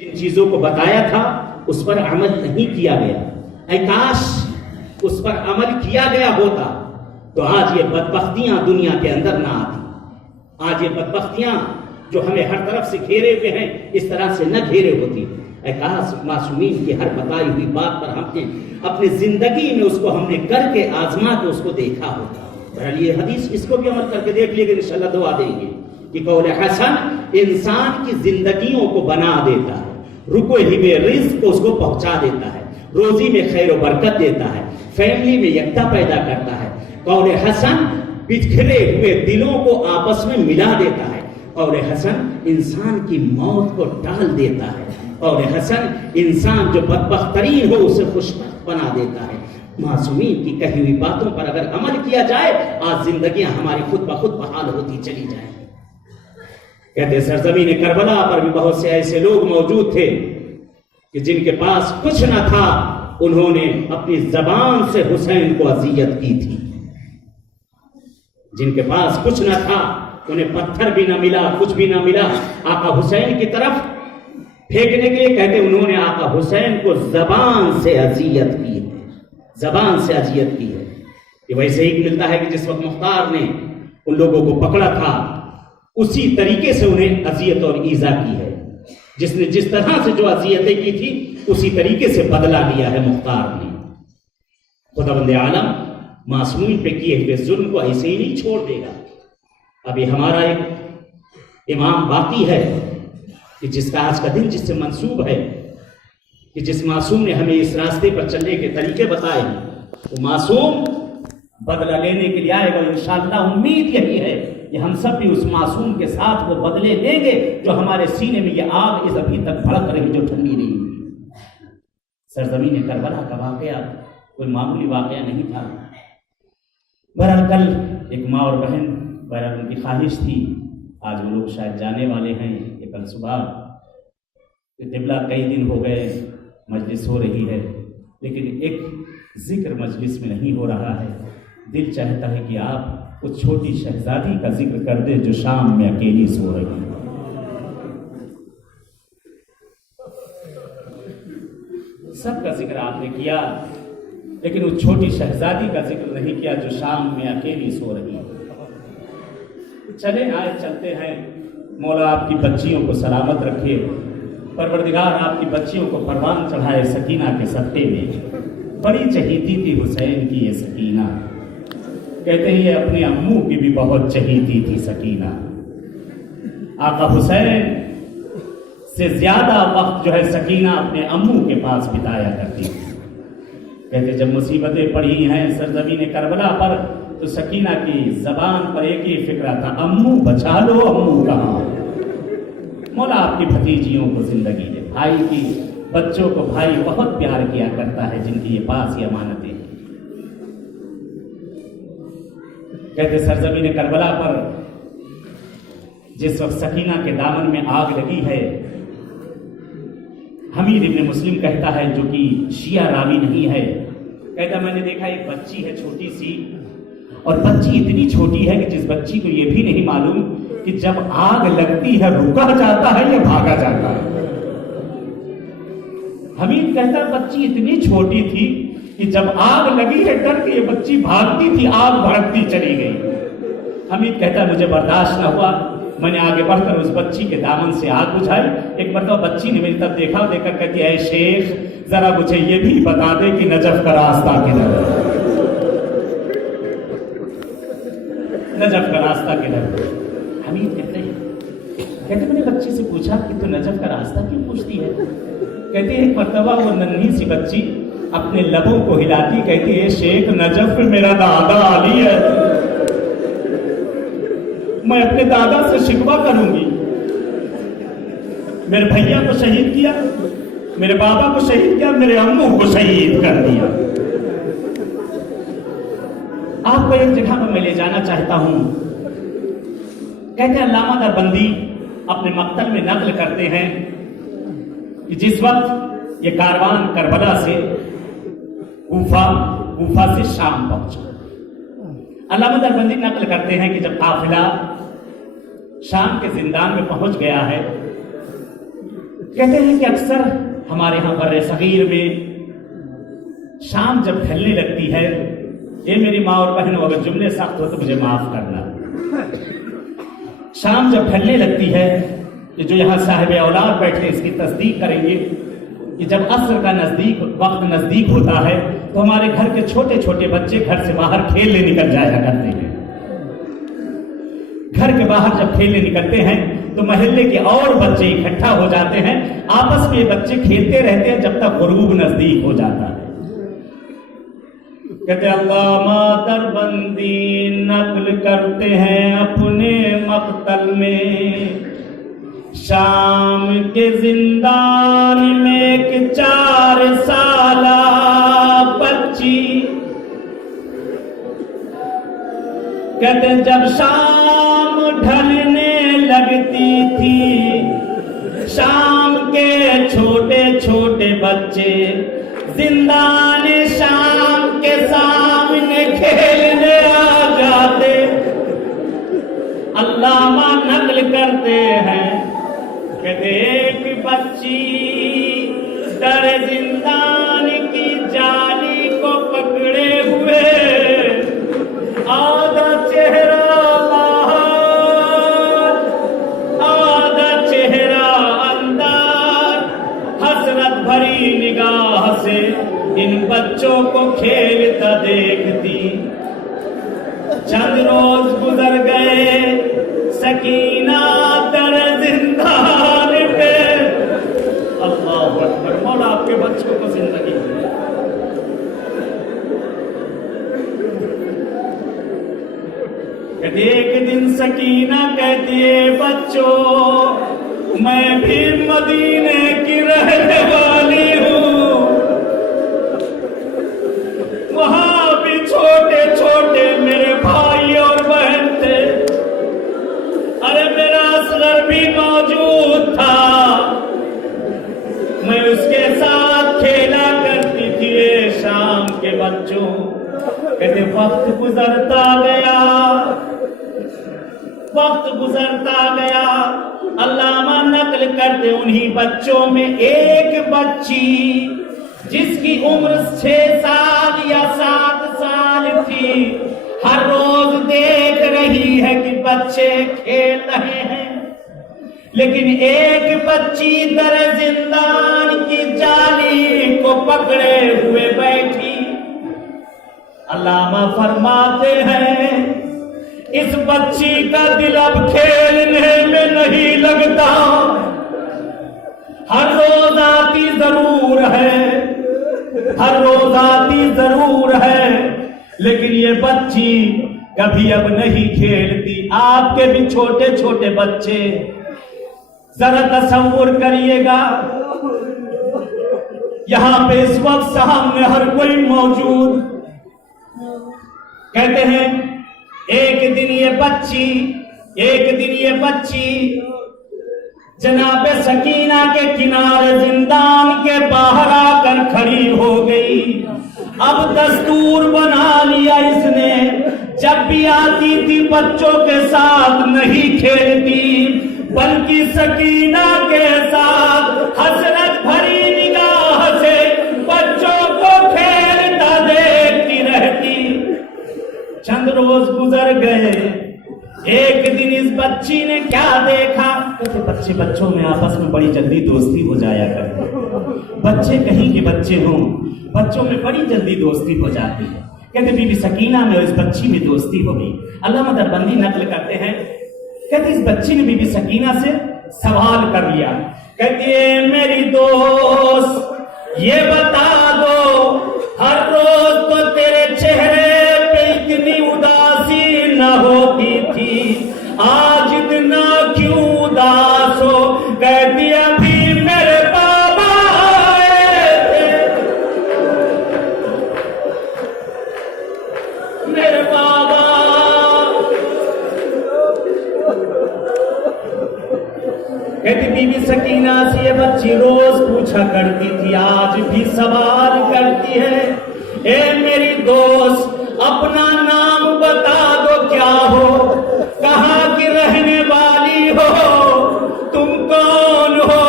जिन चीजों को बताया था उस पर अमल नहीं किया गया। ऐ काश उस पर अमल किया गया होता तो आज ये बदबख्तियां दुनिया के अंदर ना आती। आज ये बदबख्तियां जो हमें हर तरफ से घेरे हुए हैं इस तरह से न घेरे होती। ऐ काश मासूमीन की हर बताई हुई बात पर हमने अपनी जिंदगी में उसको हमने करके आजमा के उसको देखा होता। बहरहाल ये हदीस इसको भी अमल करके देख लीजिए, इंशाअल्लाह दुआ देंगे कि कौल हसन इंसान की जिंदगियों को बना देता है, रुको ही में रिज्क को उसको पहुंचा देता है, रोजी में खैर व बरकत देता है, फैमिली में यकता पैदा करता है। कौल हसन बिखरे हुए दिलों को आपस में मिला देता है। कौल हसन इंसान की मौत को टाल देता है। कौल हसन इंसान जो बदबख्तरीन हो उसे खुशबख्त बना देता है। मासूमीन की कही हुई बातों पर अगर अमल किया जाए आज जिंदगियां हमारी खुद ब खुद बहाल होती चली जाए। कहते सरजमीन करबला पर भी बहुत से ऐसे लोग मौजूद थे कि जिनके पास कुछ न था, उन्होंने अपनी जबान से हुसैन को अजियत की थी। जिनके पास कुछ न था, उन्हें पत्थर भी ना मिला, कुछ भी ना मिला, आका हुसैन की तरफ फेंकने के लिए कहते उन्होंने आका हुसैन को जबान से अजियत की है, जबान से अजियत की है। ये वैसे ही मिलता है कि जिस वक्त मुख्तार ने उन लोगों को पकड़ा था उसी तरीके से उन्हें अजियत और ईजा की है। जिसने जिस तरह से जो अजियतें की थी उसी तरीके से बदला लिया है मुख्तार ने। खुदावंद आलम मासूमीन पे किए हुए जुल्म को ऐसे ही नहीं छोड़ देगा। अभी हमारा एक इमाम बाकी है कि जिसका आज का दिन जिससे मंसूब है कि जिस मासूम ने हमें इस रास्ते पर चलने के तरीके बताए हैं, वो मासूम बदला लेने के लिए आएगा। इंशाअल्लाह उम्मीद यही है कि हम सब भी उस मासूम के साथ वो बदले लेंगे जो हमारे सीने में ये आग इस अभी तक भड़क रही जो ठंडी नहीं हुई। सरजमीन करबला का वाकया कोई मामूली वाकया नहीं था। बहरहाल कल एक माँ और बहन, बहरहाल उनकी ख्वाहिश थी, आज वो लोग शायद जाने वाले हैं कि कल सुबह तिबला कई दिन हो गए मजलिस हो रही है, लेकिन एक जिक्र मजलिस में नहीं हो रहा है। दिल चाहता है कि आप उस छोटी शहजादी का जिक्र कर दे जो शाम में अकेली सो रही है। सबका जिक्र आपने किया, लेकिन उस छोटी शहजादी का जिक्र नहीं किया जो शाम में अकेली सो रही है। चले आए चलते हैं। मौला आपकी बच्चियों को सलामत रखे, परवरदिगार आपकी बच्चियों को परवान चढ़ाए सकीना के सत्ते में। बड़ी चहीती थी हुसैन की ये सकीना, कहते हैं ये अपने अम्मू की भी बहुत चहीती थी सकीना। आका हुसैन से ज्यादा वक्त जो है सकीना अपने अम्मू के पास बिताया करती थी। कहते जब मुसीबतें पड़ी हैं सरजमीन करबला पर तो सकीना की जबान पर एक ही फिक्रा था, अम्मू बचा लो, अम्मू कहाँ। मौला आपकी भतीजियों को जिंदगी दे। भाई की बच्चों को भाई बहुत प्यार किया करता है जिनकी ये पास ये अमानतें। कहते सरजमीन करबला पर जिस वक्त सकीना के दामन में आग लगी है, हमीद इब्न मुस्लिम कहता है जो कि शिया रावी नहीं है, कहता मैंने देखा एक बच्ची है छोटी सी, और बच्ची इतनी छोटी है कि जिस बच्ची को यह भी नहीं मालूम कि जब आग लगती है रुका जाता है या भागा जाता है। हमीद कहता है बच्ची इतनी छोटी थी कि जब आग लगी है डर के ये बच्ची भागती थी, आग भड़कती चली गई। हमीद कहता है मुझे बर्दाश्त न हुआ, मैंने आगे बढ़कर उस बच्ची के दामन से आग बुझाई। एक मरतबा बच्ची ने मेरी तरफ देखा, देखकर कहती है शेख जरा मुझे ये भी बता दे कि नजफ का रास्ता किधर है, नजफ का रास्ता किधर है। हमीद कहते मैंने बच्ची से पूछा कि तू नजफ का रास्ता क्यों पूछती है। कहते एक मरतबा वो नन्ही सी बच्ची अपने लबों को हिलाती, कहती है शेख नजफ मेरा दादा अली है, मैं अपने दादा से शिकवा करूंगी। मेरे भैया को शहीद किया, मेरे बाबा को शहीद किया, मेरे अम्मू को शहीद कर दिया। आपको एक जगह पर मैं ले जाना चाहता हूं। कहते हैं अल्लामा दरबंदी अपने मक्तल में नकल करते हैं कि जिस वक्त ये कारवान करबला से कूफा से शाम पहुंचा, अल्लामा दरबंदी नकल करते हैं कि जब काफिला शाम के जिंदान में पहुंच गया है कहते हैं कि अक्सर हमारे यहां बर्रे सगीर में शाम जब ढलने लगती है, ये मेरी माँ और बहनों, अगर जुमले सख्त हो तो मुझे माफ करना, शाम जब ढलने लगती है, ये जो यहाँ साहिब औलाद बैठे इसकी तस्दीक करेंगे कि जब असर का वक्त नजदीक होता है तो हमारे घर के छोटे छोटे बच्चे घर से बाहर खेलने निकल जाया करते हैं। घर के बाहर जब खेलने निकलते हैं तो मोहल्ले के और बच्चे इकट्ठा हो जाते हैं, आपस में ये बच्चे खेलते रहते हैं जब तक गुरूब नजदीक हो जाता है। कहते अल्लामा दरबंदी नकल करते हैं अपने मक्तल में, शाम के जिंदान में एक 4 साला बच्ची, कहते जब शाम ढलने लगती थी, शाम के छोटे छोटे बच्चे जिंदान शाम के सामने खेलने आ जाते। अल्लामा नकल करते हैं, कहते एक बच्ची डर जिंदान की जाली को पकड़े हुए, आधा चेहरा बाहर आधा चेहरा अंदर, हसरत भरी निगाह से इन बच्चों को खेलता देखती। चंद रोज गुजर गए, सकीना दर जिंदान पे, अल्लाह अकबर, मौला आपके बच्चों को जिंदगी दे। एक दिन सकीना कहती है, बच्चों मैं भी मदीने की रहने वाली हूँ, वहां भी छोटे छोटे मेरे भाई और बहन थे, अरे मेरा असगर भी मौजूद था, मैं उसके साथ खेला करती थी शाम के बच्चों। कहते वक्त गुजरता गया, वक्त गुजरता गया, अल्लामा नकल करते उन्हीं बच्चों में एक बच्ची जिसकी उम्र 6 साल या 7 साल थी, हर रोज देख रही है कि बच्चे खेल रहे हैं, लेकिन एक बच्ची दर जिंदान की जाली को पकड़े हुए बैठी। अल्लामा फरमाते हैं, इस बच्ची का दिल अब खेलने में नहीं लगता, हर रोज आती जरूर है, हर रोज आती जरूर है, लेकिन ये बच्ची कभी अब नहीं खेलती। आपके भी छोटे छोटे बच्चे, जरा तसव्वुर करिएगा, यहां पे इस वक्त सामने हर कोई मौजूद। कहते हैं एक दिन ये बच्ची जनाब सकीना के किनारे जिंदान के बाहर आकर खड़ी हो गई। अब दस्तूर बना लिया इसने, जब भी आती थी बच्चों के साथ नहीं खेलती, बल्कि सकीना के साथ हसरत भरी निगाह से बच्चों को खेलता देखती रहती। चंद रोज गुजर गए, एक दिन इस बच्ची ने क्या देखा, कहते बच्चे बच्चों में आपस में बड़ी जल्दी दोस्ती हो जाया करती, बच्चे कहीं के बच्चे हों, बच्चों में बड़ी जल्दी दोस्ती हो जाती है। कहते बीबी सकीना में और इस बच्ची में दोस्ती हो गई। अल्लामा दरबंदी नकल करते हैं, कहते इस बच्ची ने बीबी सकीना से सवाल कर लिया, कहती है मेरी दोस्त ये बता दो, हर रोज तो तेरे चेहरे पे इतनी उदासी न होती थी, आज इतना क्यों उदास हो। कहती अभी मेरे बाबा आए थे, मेरे बाबा। कहती बीबी सकीना से ये बच्ची रोज पूछा करती थी, आज भी सवाल करती है, ए मेरी दोस्त अपना नाम बता दो, क्या हो, कहाँ की रहने वाली हो, तुम कौन हो।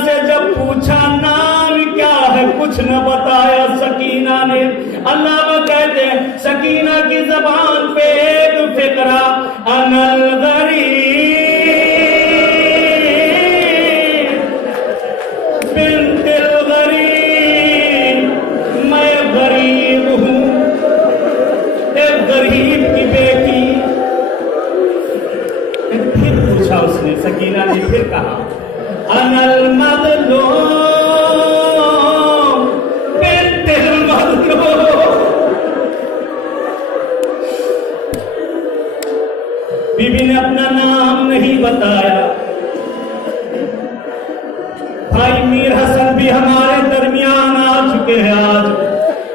से जब पूछा नाम क्या है, कुछ न बताया सकीना ने। अल्लाह में कहते हैं सकीना की जबान पे एक फिक्रा, अनल गरीब बिन्तिल गरीब, मैं गरीब हूं, एक गरीब की बेटी। फिर पूछा उसने, सकीना ने फिर कहा अनल मज़लूम बिन्तिल मज़लूम। बीबी ने अपना नाम नहीं बताया। भाई मीर हसन भी हमारे दरमियान आ चुके हैं। आज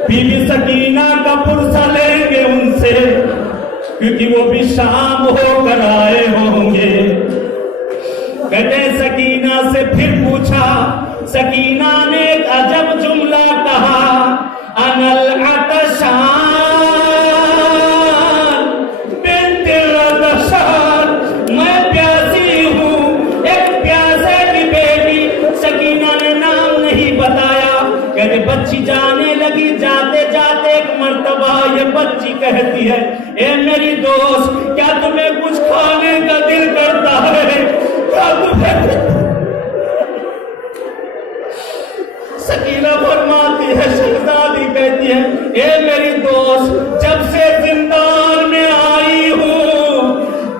बीबी सकीना का पुरसा लेंगे उनसे, क्योंकि वो भी शाम होकर आए होंगे। कहते सकीना से फिर पूछा, सकीना ने एक अजब जुमला कहा, अनल अतशान बिन्तिल अतशान, मैं प्यासी हूँ, एक प्यासे की बेटी। सकीना ने नाम नहीं बताया। कहते बच्ची जाने लगी, जाते जाते एक मर्तबा ये बच्ची कहती है, ए मेरी दोस्त, क्या तुम्हें कुछ खाने का दिल करता है? सकीना फरमाती है, शहजादी कहती है, ए मेरी दोस्त, जब से जिंदान में आई हूं,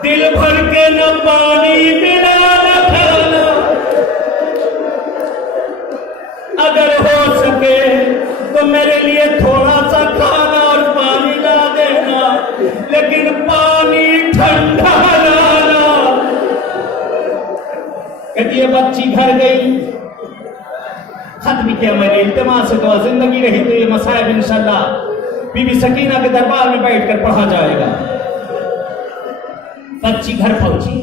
दिल भर के न पानी मिला न खाना। अगर हो सके तो मेरे लिए थोड़ा सा खाना और पानी ला देना, लेकिन पानी ठंडा लाना। कहती है बच्ची घर गई, खत भी किया मैंने, इल्तिमास से दुआ, जिंदगी रही तो ये मसाइब इंशाल्लाह बीबी सकीना के दरबार में बैठकर पढ़ा जाएगा। बच्ची घर पहुंची।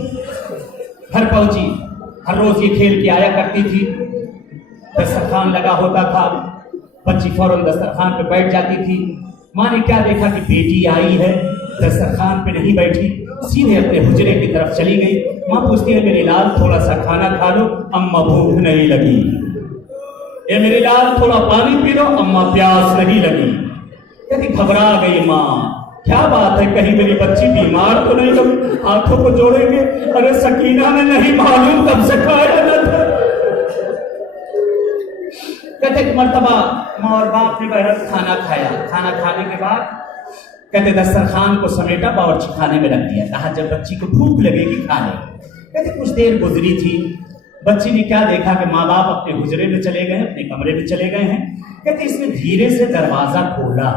हर रोज ये खेल के आया करती थी। दस्तरखान लगा होता था, बच्ची फौरन दस्तरखान पे बैठ जाती थी। माँ ने क्या देखा कि बेटी आई है, दस्तरखान पे नहीं बैठी, सीधे अपने हुजरे की तरफ चली गई। माँ पूछती है, मेरी लाल थोड़ा सा खाना खा लो, अम्मा भूख नहीं लगी। ये मेरी लाल थोड़ा पानी पी लो, अम्मा प्यास नहीं लगी। कहती घबरा गई माँ, क्या बात है, कहीं मेरी बच्ची बीमार तो नहीं? लोग हाथों को जोड़ेंगे, अरे सकीना ने नहीं मालूम कब से खाया न था। कहते मर्तबा माँ और बाप ने बहरत खाना खाया। खाना खाने के बाद कहते दस्तरखान को समेटा, बावर्ची खाने में रख दिया। कहा जब बच्ची को भूख लगेगी खा ले। कहते कुछ देर गुजरी थी, बच्ची ने क्या देखा कि माँ बाप अपने हुजरे में चले गए, अपने कमरे में चले गए हैं। कहते इसने धीरे से दरवाजा खोला।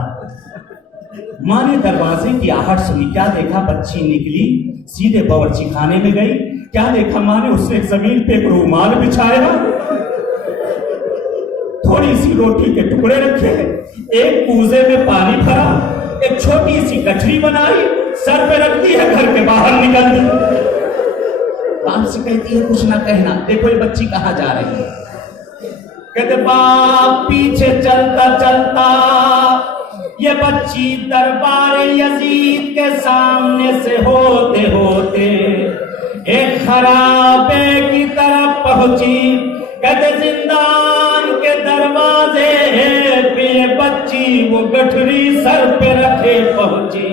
माँ ने दरवाजे की आहट सुनी, क्या देखा, बच्ची निकली, सीधे बावर्ची खाने में गई। क्या देखा माँ ने, उसने जमीन पे एक रूमाल बिछाया, थोड़ी सी रोटी के टुकड़े रखे, एक कूजे में पानी भरा, एक छोटी सी गठरी बनाई, सर पे रख दी है, घर के बाहर निकल दी। बाप से कहती है कुछ ना कहना, देखो ये बच्ची कहाँ जा रही है। कहते बाप पीछे चलता चलता ये बच्ची दरबार यजीद के सामने से होते होते एक खराबे की तरफ पहुंची। कहते जिंदान के दरवाजे पे ये बच्ची वो गठरी सर पे रखे पहुंची।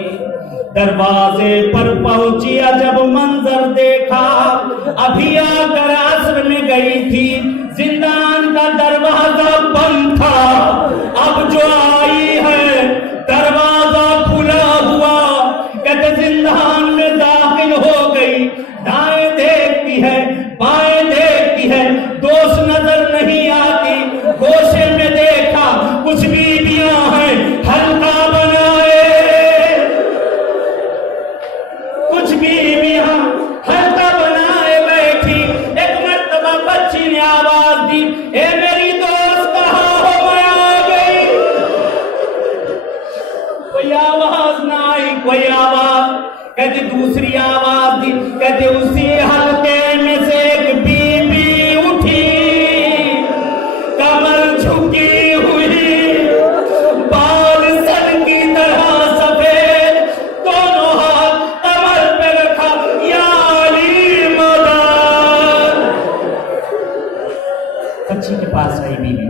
दरवाजे पर पहुंची, अजब मंजर देखा, अभी आकर असर में गई थी, जिंदान का दरवाजा बंद था। अब जो आई है दरवाजा खुला हुआ। कहते जिंदान में दाखिल हो गई, दाएं देखती है, बाएं देखती है, दोस्त नजर नहीं आती। गोशे में देखा, कुछ बीबियां हैं हल्का बनाए, कुछ बीबियां हल्का बनाए बैठी। एक मर्तबा बच्ची ने आवाज दी, ए मेरी दोस्त कहाँ हो, मैं आ गई। कोई आवाज ना आई, कोई आवाज। कहते दूसरी आवाज दी, कहते उसी हल्के में से एक बीबी उठी, कमर झुकी हुई, बाल सन की तरह सफेद, दोनों हाथ कमर पे रखा, या अली मदद। बच्ची के पास आई बीवी,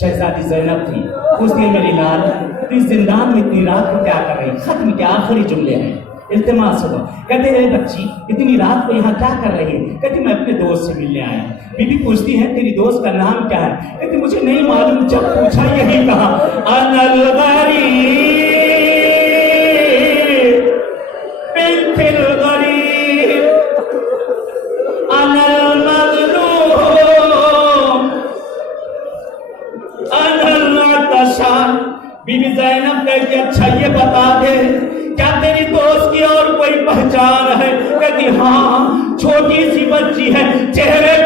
शहजादी ज़ैनब थी। पूछती है मेरी लाल, तू इस जिंदान में इतनी रात को क्या कर रही? खत्म के आखिरी जुमले हैं, इल्तिमास सुनो। कहते हैं बच्ची इतनी रात को यहाँ क्या कर रही है? कहती मैं अपने दोस्त से मिलने आया। बीबी पूछती है तेरी दोस्त का नाम क्या है? कहती मुझे नहीं मालूम, जब पूछा यही कहा अनल गरीब बिल गरीब अनल मज़लूम अनल अतशान। बीबी ज़ैनब कहती अच्छा ये बता दे क्या तेरी दोस्त की और कोई पहचान है? कहती हाँ, छोटी सी बच्ची है, चेहरे